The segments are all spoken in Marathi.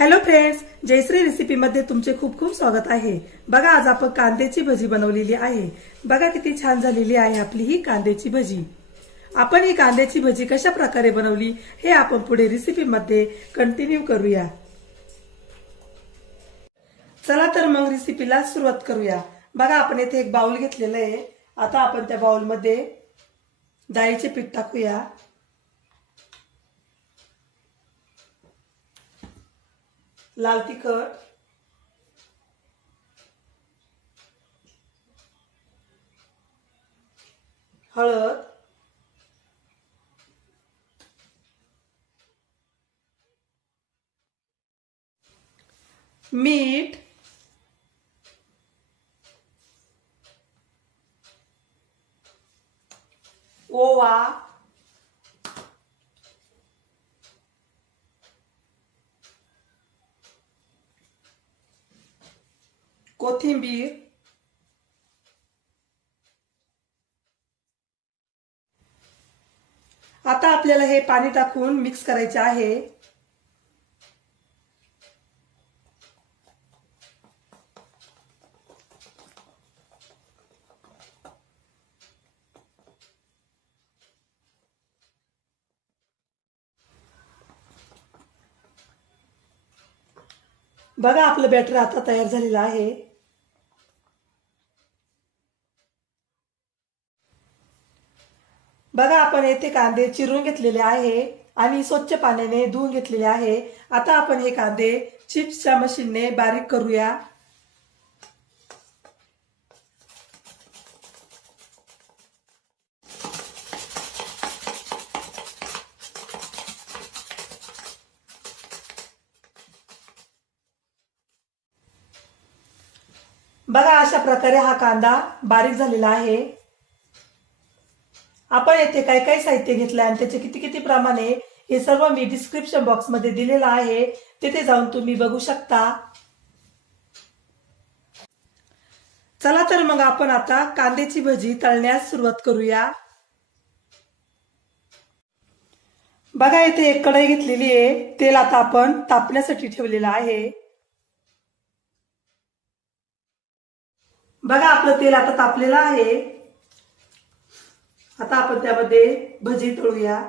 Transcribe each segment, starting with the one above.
हॅलो फ्रेंड्स जयश्री रेसिपीमध्ये तुमचे खूप खूप स्वागत आहे. बघा आज आपण कांद्याची भजी बनवलेली आहे. बघा किती छान झालेली आहे आपली ही कांद्याची भजी. आपण ही कांद्याची भजी कशा प्रकारे बनवली हे आपण पुढे रेसिपीमध्ये कंटिन्यू करूया. चला तर मग रेसिपीला सुरुवात करूया. बघा आपण येथे एक बाउल घेतलेलं आहे. आता आपण त्या बाउलमध्ये डाळीचे पीठ टाकूया. लाल तिखट. हळद. मीठ. ओवा. कोथिंबीर. आता आपल्याला हे पाणी टाकून मिक्स करायचे आहे. बघा आपलं बॅटर आता तयार झालेलं आहे. बघा आपण येथे कांदे चिरून घेतलेले आहे आणि स्वच्छ पाण्याने धुवून घेतलेले आहे. आता आपण हे कांदे चिप्सच्या मशीनने बारीक करूया. बघा अशा प्रकारे हा कांदा बारीक झालेला आहे. आपण येथे काय काय साहित्य घेतलं आणि त्याचे किती किती प्रमाणे हे सर्व मी डिस्क्रिप्शन बॉक्समध्ये दिलेलं आहे. तिथे जाऊन तुम्ही बघू शकता. चला तर मग आपण आता कांद्याची भजी तळण्यास सुरुवात करूया. बघा इथे एक कढई घेतलेली आहे. तेल आता आपण तापण्यासाठी ठेवलेलं आहे. बघा आपलं तेल आता तापलेलं आहे. आता आपण त्यामध्ये भजी तळूया.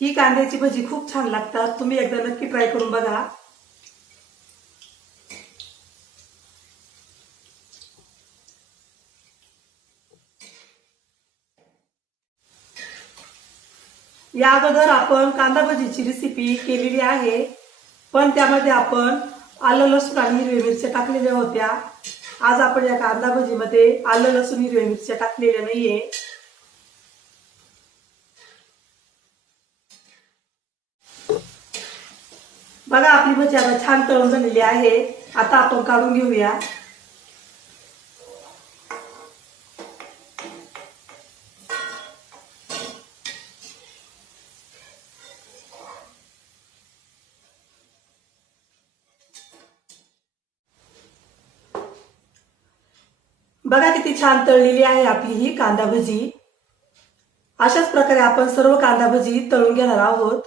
ही कांद्याची भजी खूप छान लागतात. तुम्ही एकदा नक्की ट्राय करून बघा. या अगोदर आपण कांदा भजीची रेसिपी केलेली आहे. पण त्यामध्ये आपण आलं लसूण आणि हिरव्या मिरच्या टाकलेल्या होत्या. आज आपण या कांदा भजीमध्ये आलं लसूण हिरव्या मिरच्या टाकलेल्या नाहीये. बघा आपली भजी आता छान तळून झालेली आहे. आता आपण काढून घेऊया. बघा किती छान तळलेली आहे आपली ही कांदा भजी. अशाच प्रकारे आपण सर्व कांदा भजी तळून घेणार आहोत.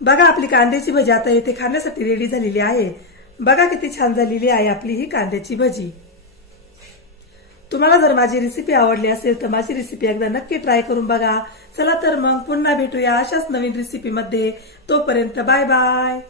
बघा आपली कांद्याची भजी आता इथे खाण्यासाठी रेडी झालेली आहे. बघा किती छान झालेली आहे आपली ही कांद्याची भजी. तुम्हाला जर माझी रेसिपी आवडली असेल तर माझी रेसिपी एकदा नक्की ट्राय करून बघा. चला तर मग पुन्हा भेटूया अशाच नवीन रेसिपीमध्ये तोपर्यंत बाय बाय